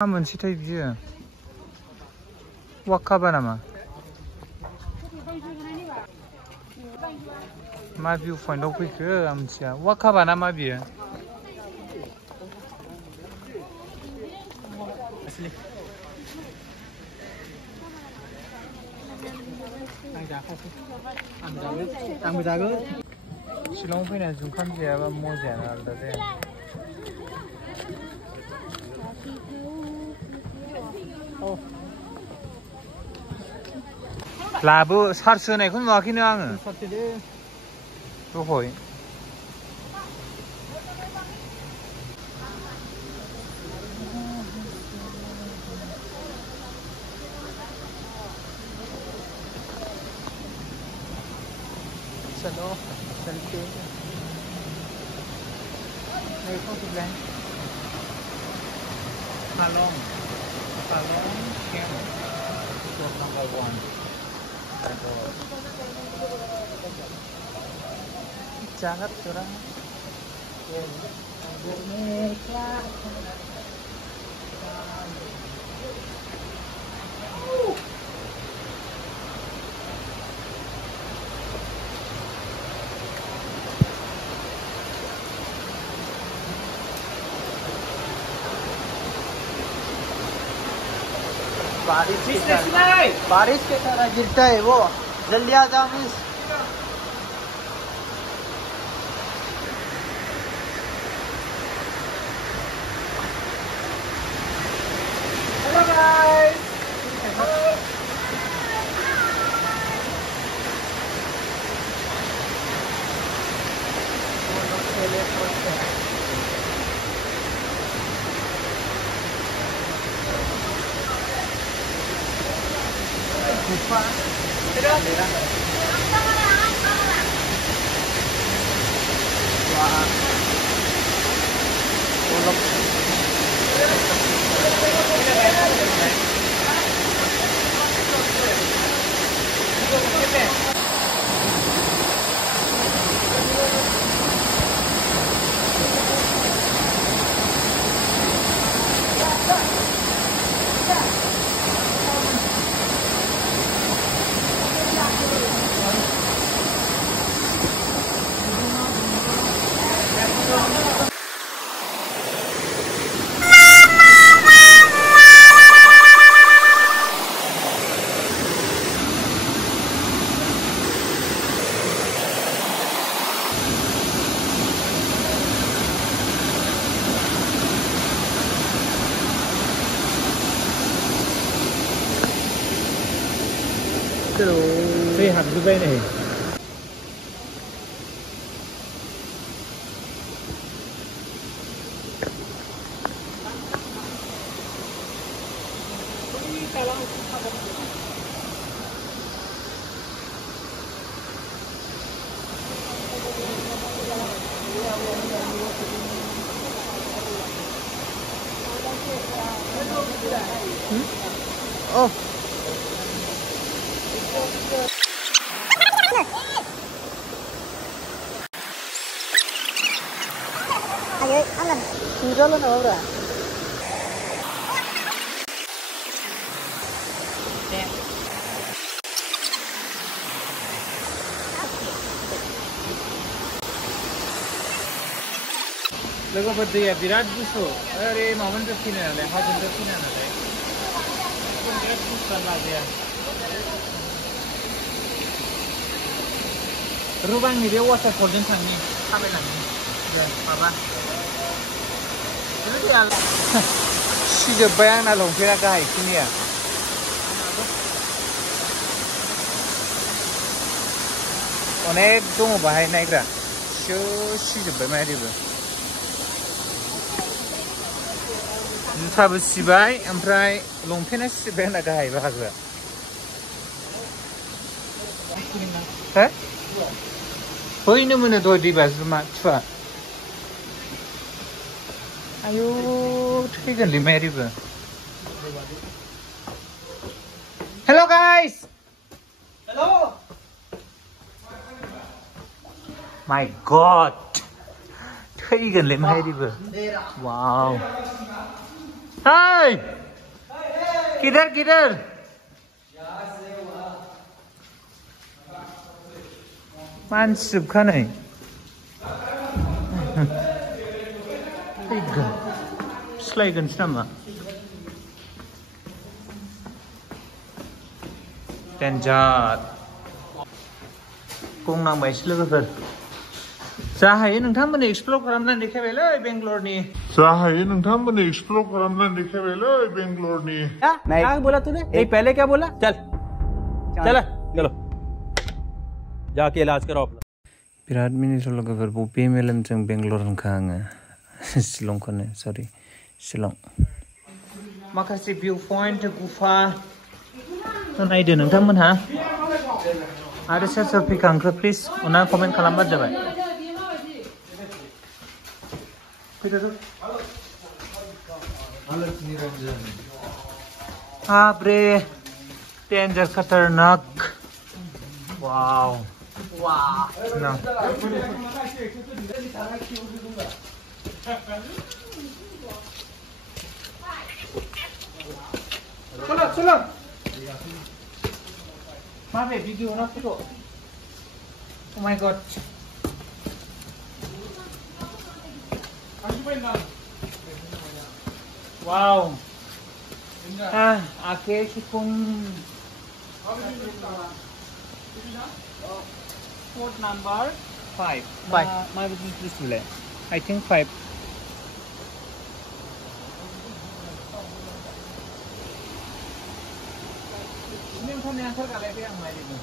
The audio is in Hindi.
मा मोनसेथाय बियो वाकाबा नामा मा भिउ पइन्टआव फैखो आं मिथिया वाकाबा ना मा बियो शिलं फैना जुखाम जायाबा मजायानो आलदा जाया लाबो सार्ज होनायखौ नुवाखैनो आङो दहय चलो चलते Halong camp stop number 1 jangan curang बारिश के तरह गिरता है वो जल्दी आ जाओ मिस हेलो गाइस गुफा Đây hẳn cái bên này Ayo, angan. Sudah lo nawa bra. लोगोफोर दैया बिराद गुसु ओरै माबानिफ्राय फैनाय नालाय हाजोनिफ्राय फैनाय नालाय बिराद गुसुआनो लाजाया रुबांनि बे वाटारफलजों थांनि थाबायलांनि माबा सिजोब्बाय आंना लंपेन्टआ गाहायखिनिया अनेक दङ बाहाय नायग्रा सिजोब्बाय मारिबो जुथाबो सिबाय ओमफ्राय लंपेन्टआ सिबाय आंना गाहाय बाहागोआ हो बैनो मोनो दय दै बाज्रुमा थुवा आयु थैगोनलै मारिबो हेल' गाइस हेल' माय गड थैगोनलै मारिबो वाव हाय किधर किधर मानसि जोबखानाय फैगोन फिस्लायगोनसो नामा डेन्जार गंनांबायसो लोगोफोर जा हायो नोंथांमोननो एक्सप्लर खालामनानै देखायबायलै बेंगलरनि बेंगलरनि क्या बोला तूने नहीं पहले क्या बोला चल चल चलो जाके इलाज करो अपना बिराद मिनिथाव लोगोफोर बबे मेलेमजों बेंगलर होनखो आङो शिलंखौनो सरि शिलं माखासे भिउ पइन्ट गुफा नायदो नोंथांमोनहा आरो सोर सोर फैखांखो प्लिज अननानै कमेन्ट खालामबानो जाबाय बापरे डेन्जार खतरनाक वाव ना चलो माबे भिडिअ ना फट' Oh my god wow आके chicken Code number 5. My business is Sule. I think 5. Ini kan yang saya kali yang main ini.